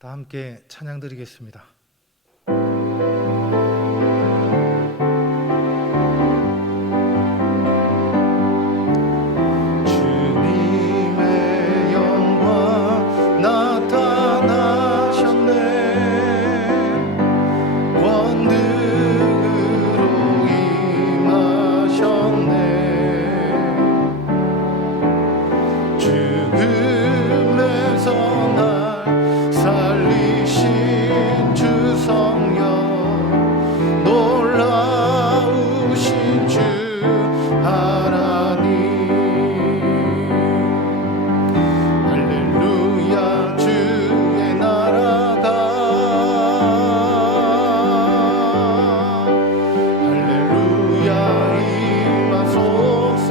다 함께 찬양 드리겠습니다. 주님의 영광 나타나셨네. 권능으로 임하셨네. 죽음에서 날 살리신 주 성령, 놀라우신 주 하나님. 할렐루야. 주의 나라가, 할렐루야, 임하소서.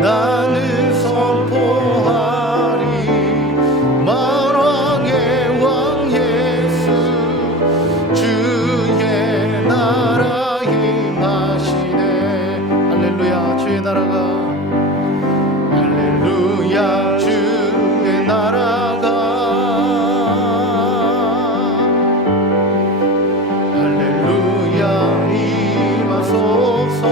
나는 선포하리 만왕의 왕 예수, 주의 나라 임하시네. 할렐루야. 주의 나라가, 할렐루야, 주의 나라가, 할렐루야, 임하소서.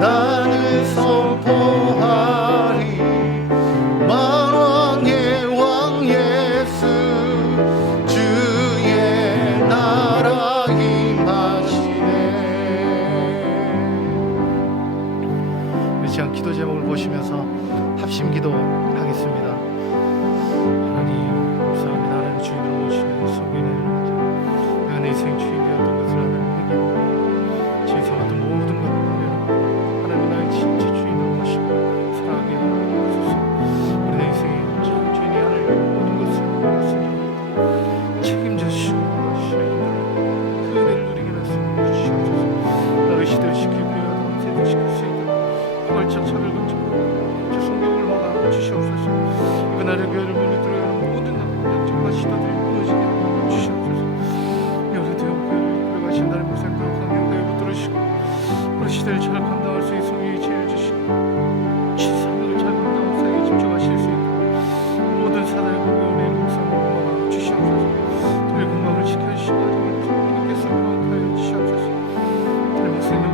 나는 선포하리 만왕의 왕 예수, 주의 나라 임하시네. 이 시간 기도 제목을 보시면서 합심 기도하겠습니다. 하나님 감사합니다. 하나님 주인으로 모시는 성인을 내가 내 인생 주인 되었던 것을 하나님 회개하고 제 인생 어떤 모든 것을 하나님 나의 진짜 주인으로 모시고 사랑하게 하옵소서. 우리 내 인생에 참 주인이 하나님 모든 것을 책임져 주시고 주시는 그 은혜를 누리게 말씀해 주시옵소서. 나를 시대를 지키고 세대를 지킬 수 있는 포괄적 차별 금지고 주 성경을 막아 주시옵소서. 이번 나를 교회를 문을 들어가는 모든 나쁜 작정과 시도들이 무너지게 하여 주시옵소서. 여러 대형 교회를 이끌어가신 나를 모색하고 강력하게 붙들으시고 우리 시대를 잘 감당할 수 있는 성령의 지혜를 주시고 지상을 잘 감당하는 사역에 집중하실 수 있도록 모든 사단의 공격을 목사님 막아 주시옵소서. 우리 건강을 지켜주시고 가정을 부모님께서 평안하여 주시옵소서. 우리 목사님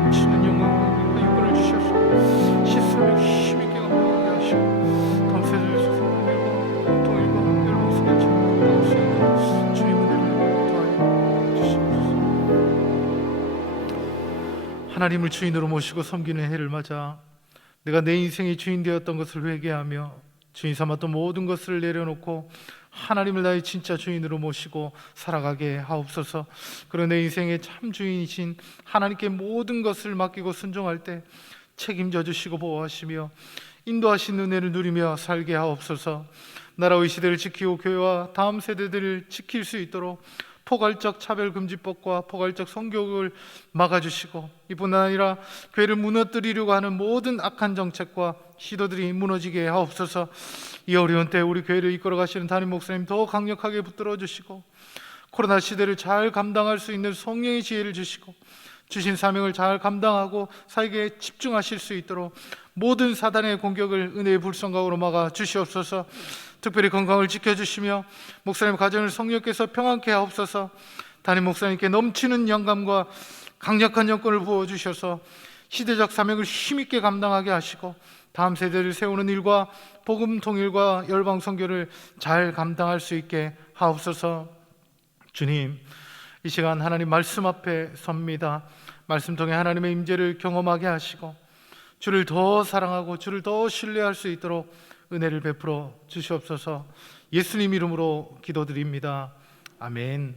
하나님을 주인으로 모시고 섬기는 해를 맞아 내가 내 인생의 주인 되었던 것을 회개하며 주인 삼았던 모든 것을 내려놓고 하나님을 나의 진짜 주인으로 모시고 살아가게 하옵소서. 그리고 내 인생의 참 주인이신 하나님께 모든 것을 맡기고 순종할 때 책임져 주시고 보호하시며 인도하신 은혜를 누리며 살게 하옵소서. 나라의 시대를 지키고 교회와 다음 세대들을 지킬 수 있도록 포괄적 차별금지법과 포괄적 성교육을 막아주시고, 이뿐 아니라 교회를 무너뜨리려고 하는 모든 악한 정책과 시도들이 무너지게 하옵소서. 이 어려운 때 우리 교회를 이끌어 가시는 담임 목사님 더 강력하게 붙들어 주시고, 코로나 시대를 잘 감당할 수 있는 성령의 지혜를 주시고, 주신 사명을 잘 감당하고 사역에 집중하실 수 있도록 모든 사단의 공격을 은혜의 불성각으로 막아 주시옵소서. 특별히 건강을 지켜주시며 목사님 가정을 성령께서 평안케 하옵소서. 담임 목사님께 넘치는 영감과 강력한 영권을 부어주셔서 시대적 사명을 힘있게 감당하게 하시고 다음 세대를 세우는 일과 복음 통일과 열방 선교를 잘 감당할 수 있게 하옵소서. 주님, 이 시간 하나님 말씀 앞에 섭니다. 말씀 통해 하나님의 임재를 경험하게 하시고 주를 더 사랑하고 주를 더 신뢰할 수 있도록 은혜를 베풀어 주시옵소서. 예수님 이름으로 기도드립니다. 아멘.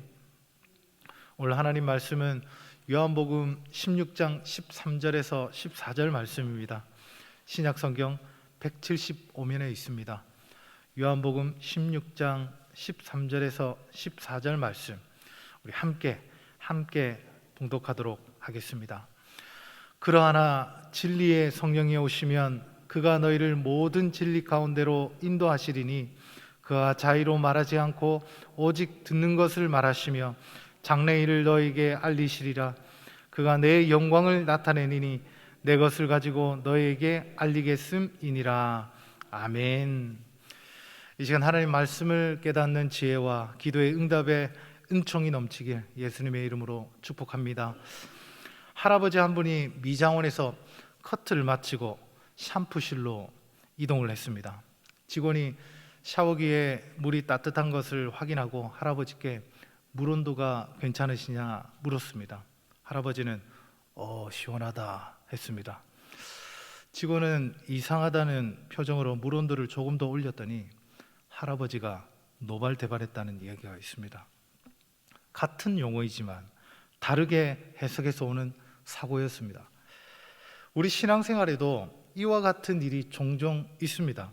오늘 하나님 말씀은 요한복음 16장 13절에서 14절 말씀입니다. 신약성경 175면에 있습니다. 요한복음 16장 13절에서 14절 말씀, 우리 함께 봉독하도록 하겠습니다. 그러하나 진리의 성령이 오시면 그가 너희를 모든 진리 가운데로 인도하시리니 그가 자의로 말하지 않고 오직 듣는 것을 말하시며 장래일을 너희에게 알리시리라. 그가 내 영광을 나타내니니 내 것을 가지고 너희에게 알리겠음이니라. 아멘. 이 시간 하나님 말씀을 깨닫는 지혜와 기도의 응답의 은총이 넘치길 예수님의 이름으로 축복합니다. 할아버지 한 분이 미장원에서 커트를 마치고 샴푸실로 이동을 했습니다. 직원이 샤워기에 물이 따뜻한 것을 확인하고 할아버지께 물 온도가 괜찮으시냐 물었습니다. 할아버지는 시원하다 했습니다. 직원은 이상하다는 표정으로 물 온도를 조금 더 올렸더니 할아버지가 노발대발했다는 이야기가 있습니다. 같은 용어이지만 다르게 해석해서 오는 사고였습니다. 우리 신앙생활에도 이와 같은 일이 종종 있습니다.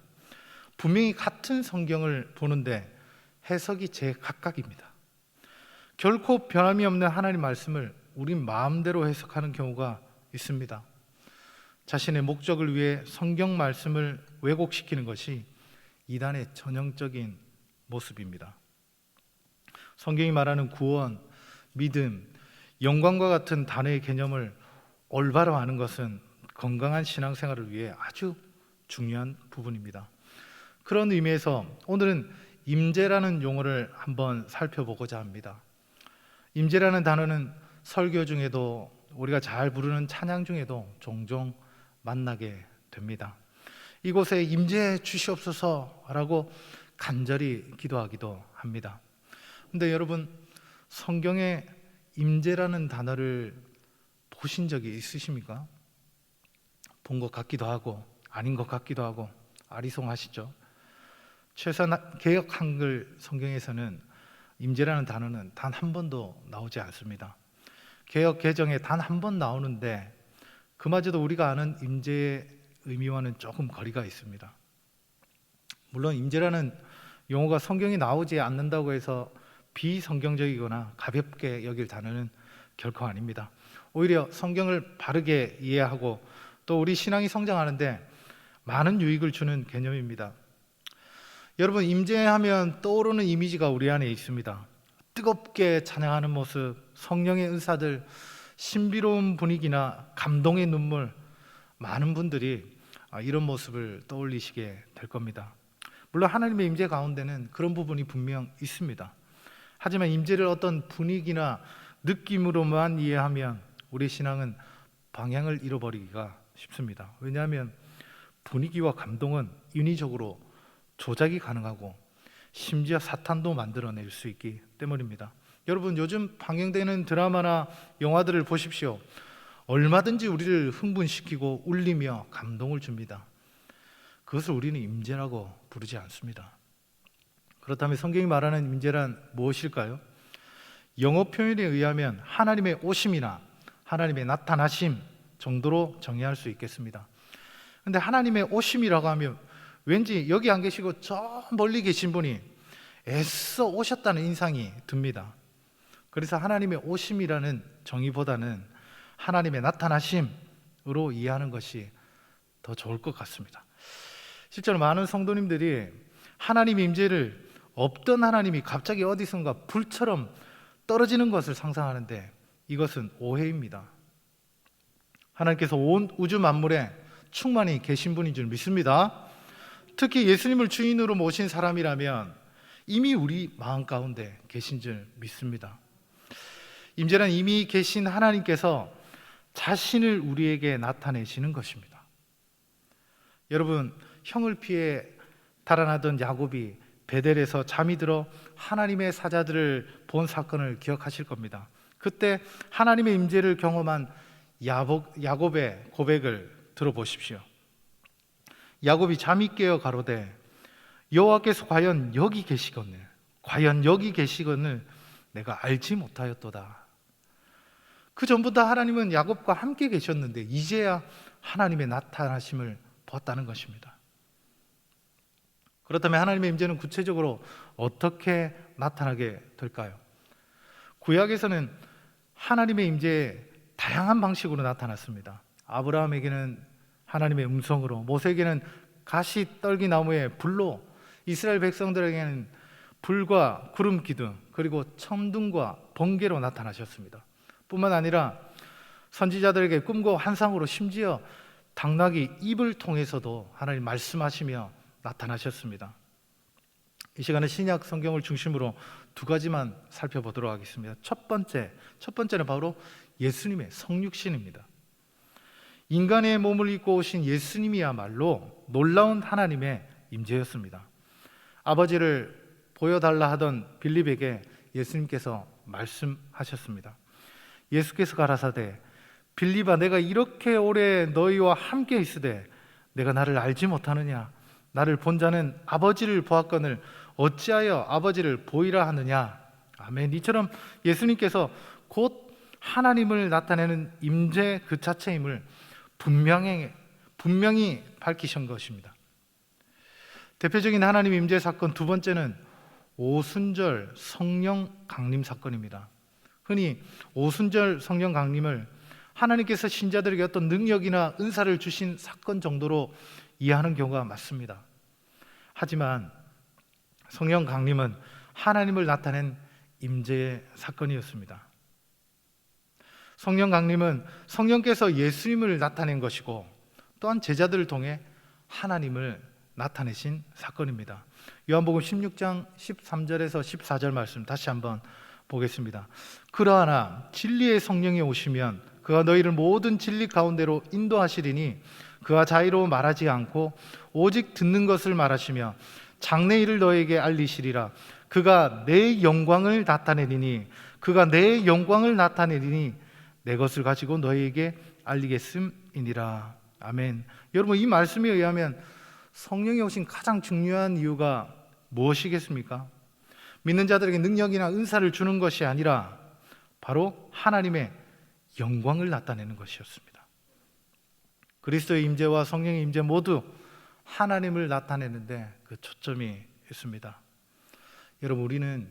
분명히 같은 성경을 보는데 해석이 제각각입니다. 결코 변함이 없는 하나님 말씀을 우리 마음대로 해석하는 경우가 있습니다. 자신의 목적을 위해 성경 말씀을 왜곡시키는 것이 이단의 전형적인 모습입니다. 성경이 말하는 구원, 믿음, 영광과 같은 단어의 개념을 올바로 아는 것은 건강한 신앙생활을 위해 아주 중요한 부분입니다. 그런 의미에서 오늘은 임재라는 용어를 한번 살펴보고자 합니다. 임재라는 단어는 설교 중에도 우리가 잘 부르는 찬양 중에도 종종 만나게 됩니다. 이곳에 임재해 주시옵소서라고 간절히 기도하기도 합니다. 근데 여러분, 성경에 임재라는 단어를 보신 적이 있으십니까? 본 것 같기도 하고 아닌 것 같기도 하고 아리송하시죠? 최소한 개역 한글 성경에서는 임재라는 단어는 단 한 번도 나오지 않습니다. 개역 개정에 단 한 번 나오는데 그마저도 우리가 아는 임재의 의미와는 조금 거리가 있습니다. 물론 임재라는 용어가 성경에 나오지 않는다고 해서 비성경적이거나 가볍게 여길 단어는 결코 아닙니다. 오히려 성경을 바르게 이해하고 또 우리 신앙이 성장하는데 많은 유익을 주는 개념입니다. 여러분, 임재하면 떠오르는 이미지가 우리 안에 있습니다. 뜨겁게 찬양하는 모습, 성령의 은사들, 신비로운 분위기나 감동의 눈물, 많은 분들이 이런 모습을 떠올리시게 될 겁니다. 물론 하나님의 임재 가운데는 그런 부분이 분명 있습니다. 하지만 임재를 어떤 분위기나 느낌으로만 이해하면 우리 신앙은 방향을 잃어버리기가 쉽습니다. 왜냐하면 분위기와 감동은 인위적으로 조작이 가능하고 심지어 사탄도 만들어낼 수 있기 때문입니다. 여러분, 요즘 방영되는 드라마나 영화들을 보십시오. 얼마든지 우리를 흥분시키고 울리며 감동을 줍니다. 그것을 우리는 임재라고 부르지 않습니다. 그렇다면 성경이 말하는 임재란 무엇일까요? 영어 표현에 의하면 하나님의 오심이나 하나님의 나타나심 정도로 정의할 수 있겠습니다. 그런데 하나님의 오심이라고 하면 왠지 여기 안 계시고 저 멀리 계신 분이 애써 오셨다는 인상이 듭니다. 그래서 하나님의 오심이라는 정의보다는 하나님의 나타나심으로 이해하는 것이 더 좋을 것 같습니다. 실제로 많은 성도님들이 하나님의 임재를 없던 하나님이 갑자기 어디선가 불처럼 떨어지는 것을 상상하는데 이것은 오해입니다. 하나님께서 온 우주 만물에 충만히 계신 분인 줄 믿습니다. 특히 예수님을 주인으로 모신 사람이라면 이미 우리 마음 가운데 계신 줄 믿습니다. 임재란 이미 계신 하나님께서 자신을 우리에게 나타내시는 것입니다. 여러분, 형을 피해 달아나던 야곱이 베델에서 잠이 들어 하나님의 사자들을 본 사건을 기억하실 겁니다. 그때 하나님의 임재를 경험한 야곱의 고백을 들어보십시오. 야곱이 잠이 깨어 가로되 여호와께서 과연 여기 계시거늘 내가 알지 못하였도다. 그 전부터 하나님은 야곱과 함께 계셨는데 이제야 하나님의 나타나심을 보았다는 것입니다. 그렇다면 하나님의 임재는 구체적으로 어떻게 나타나게 될까요? 구약에서는 하나님의 임재에 다양한 방식으로 나타났습니다. 아브라함에게는 하나님의 음성으로, 모세에게는 가시 떨기 나무의 불로, 이스라엘 백성들에게는 불과 구름 기둥, 그리고 천둥과 번개로 나타나셨습니다. 뿐만 아니라 선지자들에게 꿈과 환상으로, 심지어 당나귀 입을 통해서도 하나님 말씀하시며 나타나셨습니다. 이 시간에 신약 성경을 중심으로 두 가지만 살펴보도록 하겠습니다. 첫 번째는 바로 예수님의 성육신입니다. 인간의 몸을 입고 오신 예수님이야말로 놀라운 하나님의 임재였습니다. 아버지를 보여달라 하던 빌립에게 예수님께서 말씀하셨습니다. 예수께서 가라사대 빌립아, 내가 이렇게 오래 너희와 함께 있으되 내가 나를 알지 못하느냐? 나를 본 자는 아버지를 보았거늘 어찌하여 아버지를 보이라 하느냐? 아멘. 이처럼 예수님께서 곧 하나님을 나타내는 임재 그 자체임을 분명히 밝히신 것입니다. 대표적인 하나님 임재 사건 두 번째는 오순절 성령 강림 사건입니다. 흔히 오순절 성령 강림을 하나님께서 신자들에게 어떤 능력이나 은사를 주신 사건 정도로 이해하는 경우가 많습니다. 하지만 성령 강림은 하나님을 나타낸 임재의 사건이었습니다. 성령 강림은 성령께서 예수님을 나타낸 것이고 또한 제자들을 통해 하나님을 나타내신 사건입니다. 요한복음 16장 13절에서 14절 말씀 다시 한번 보겠습니다. 그러하나 진리의 성령이 오시면 그가 너희를 모든 진리 가운데로 인도하시리니 그가 자의로 말하지 않고 오직 듣는 것을 말하시며 장래 일을 너희에게 알리시리라. 그가 내 영광을 나타내리니 내 것을 가지고 너희에게 알리겠음이니라. 아멘. 여러분, 이 말씀에 의하면 성령이 오신 가장 중요한 이유가 무엇이겠습니까? 믿는 자들에게 능력이나 은사를 주는 것이 아니라 바로 하나님의 영광을 나타내는 것이었습니다. 그리스도의 임재와 성령의 임재 모두 하나님을 나타내는데 그 초점이 있습니다. 여러분, 우리는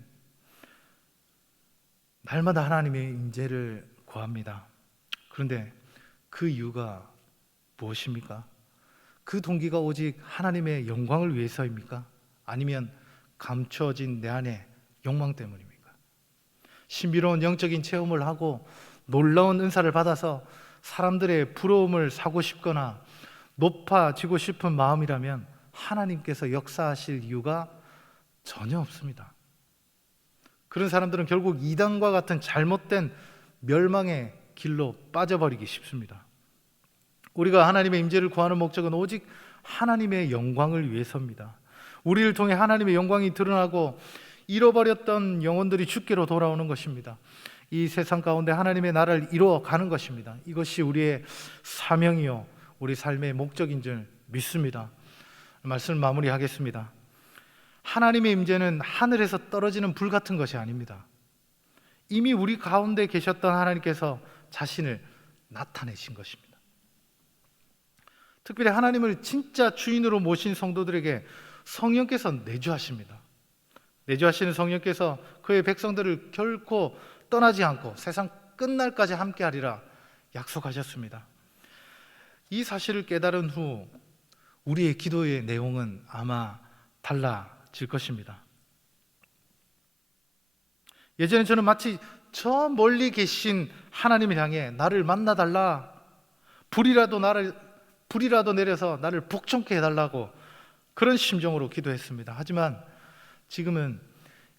날마다 하나님의 임재를 구합니다. 그런데 그 이유가 무엇입니까? 그 동기가 오직 하나님의 영광을 위해서입니까? 아니면 감추어진 내 안의 욕망 때문입니까? 신비로운 영적인 체험을 하고 놀라운 은사를 받아서 사람들의 부러움을 사고 싶거나 높아지고 싶은 마음이라면 하나님께서 역사하실 이유가 전혀 없습니다. 그런 사람들은 결국 이단과 같은 잘못된 멸망의 길로 빠져버리기 쉽습니다. 우리가 하나님의 임재를 구하는 목적은 오직 하나님의 영광을 위해서입니다. 우리를 통해 하나님의 영광이 드러나고 잃어버렸던 영혼들이 주께로 돌아오는 것입니다. 이 세상 가운데 하나님의 나라를 이루어가는 것입니다. 이것이 우리의 사명이요 우리 삶의 목적인 줄 믿습니다. 말씀을 마무리하겠습니다. 하나님의 임재는 하늘에서 떨어지는 불 같은 것이 아닙니다. 이미 우리 가운데 계셨던 하나님께서 자신을 나타내신 것입니다. 특별히 하나님을 진짜 주인으로 모신 성도들에게 성령께서 내주하십니다. 내주하시는 성령께서 그의 백성들을 결코 떠나지 않고 세상 끝날까지 함께하리라 약속하셨습니다. 이 사실을 깨달은 후 우리의 기도의 내용은 아마 달라질 것입니다. 예전에 저는 마치 저 멀리 계신 하나님을 향해 나를 만나달라, 불이라도 내려서 나를 복종케 해달라고 그런 심정으로 기도했습니다. 하지만 지금은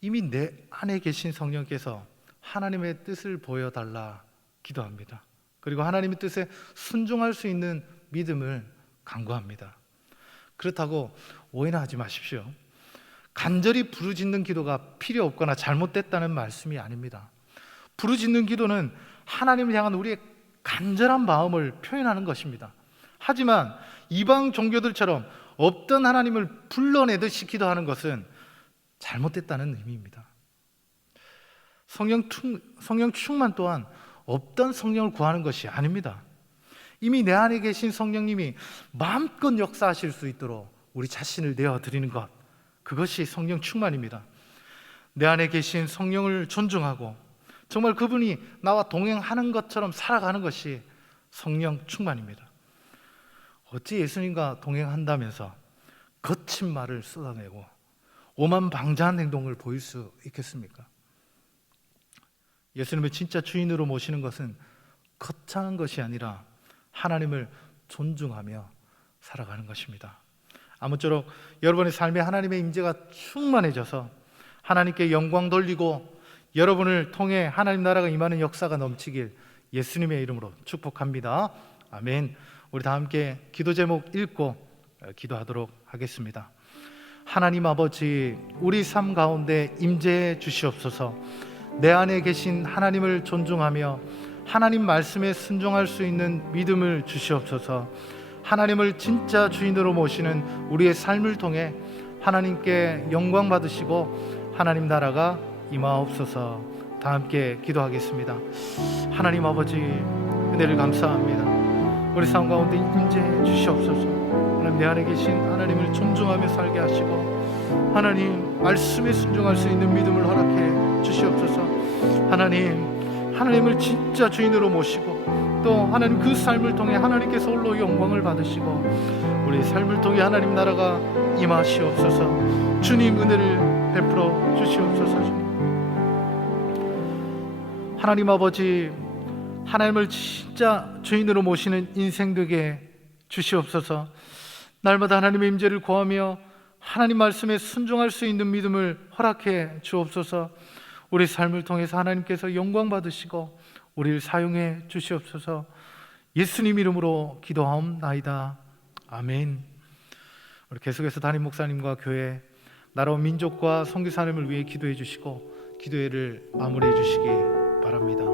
이미 내 안에 계신 성령께서 하나님의 뜻을 보여달라 기도합니다. 그리고 하나님의 뜻에 순종할 수 있는 믿음을 간구합니다. 그렇다고 오해나 하지 마십시오. 간절히 부르짖는 기도가 필요 없거나 잘못됐다는 말씀이 아닙니다. 부르짖는 기도는 하나님을 향한 우리의 간절한 마음을 표현하는 것입니다. 하지만 이방 종교들처럼 없던 하나님을 불러내듯이 기도하는 것은 잘못됐다는 의미입니다. 성령 충만 또한 없던 성령을 구하는 것이 아닙니다. 이미 내 안에 계신 성령님이 마음껏 역사하실 수 있도록 우리 자신을 내어드리는 것, 그것이 성령 충만입니다. 내 안에 계신 성령을 존중하고 정말 그분이 나와 동행하는 것처럼 살아가는 것이 성령 충만입니다. 어찌 예수님과 동행한다면서 거친 말을 쏟아내고 오만방자한 행동을 보일 수 있겠습니까? 예수님을 진짜 주인으로 모시는 것은 거창한 것이 아니라 하나님을 존중하며 살아가는 것입니다. 아무쪼록 여러분의 삶에 하나님의 임재가 충만해져서 하나님께 영광 돌리고 여러분을 통해 하나님 나라가 임하는 역사가 넘치길 예수님의 이름으로 축복합니다. 아멘. 우리 다 함께 기도 제목 읽고 기도하도록 하겠습니다. 하나님 아버지, 우리 삶 가운데 임재해 주시옵소서. 내 안에 계신 하나님을 존중하며 하나님 말씀에 순종할 수 있는 믿음을 주시옵소서. 하나님을 진짜 주인으로 모시는 우리의 삶을 통해 하나님께 영광 받으시고 하나님 나라가 임하옵소서. 다 함께 기도하겠습니다. 하나님 아버지, 은혜를 감사합니다. 우리 삶 가운데 임재해 주시옵소서. 하나님, 내 안에 계신 하나님을 존중하며 살게 하시고 하나님 말씀에 순종할 수 있는 믿음을 허락해 주시옵소서. 하나님을 진짜 주인으로 모시고 또 하나님 그 삶을 통해 하나님께서 홀로 영광을 받으시고 우리 삶을 통해 하나님 나라가 임하시옵소서. 주님 은혜를 베풀어 주시옵소서. 하나님 아버지, 하나님을 진짜 주인으로 모시는 인생 되게 주시옵소서. 날마다 하나님의 임재를 구하며 하나님 말씀에 순종할 수 있는 믿음을 허락해 주옵소서. 우리 삶을 통해서 하나님께서 영광 받으시고 우리를 사용해 주시옵소서. 예수님 이름으로 기도하옵나이다. 아멘. 우리 계속해서 담임 목사님과 교회, 나라와 민족과 선교사님을 위해 기도해 주시고 기도회를 마무리해 주시기 바랍니다.